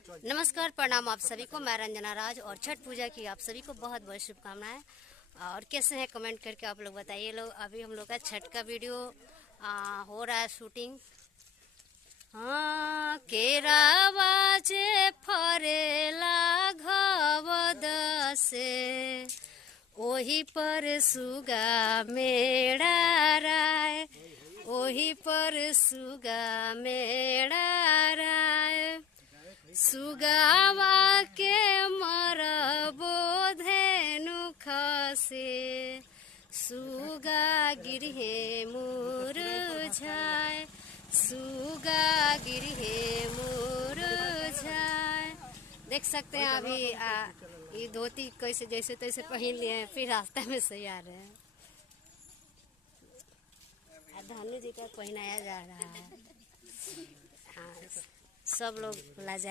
नमस्कार, प्रणाम आप सभी को। मैं रंजना राज और छठ पूजा की आप सभी को बहुत बहुत शुभकामनाएं। और कैसे हैं कमेंट करके आप लोग बताइए। लोग अभी हम लोग का छठ का वीडियो हो रहा है शूटिंग। हाँ, केरावा जे फरेला घवद से ओही पर सुगा मेड़ा राय, ओही पर सुगा मेड़ा राय। सुगावा के मरबो धेनु खसे, सुगा गिरहे मुरझाए, सुगा गिरहे मुरझाए। देख सकते हैं अभी ये धोती कैसे जैसे तैसे पहन लिए हैं, फिर रास्ते में से आ रहे हैं। धनु जी का पहनाया जा रहा है। हाँ, सब लोग लाजा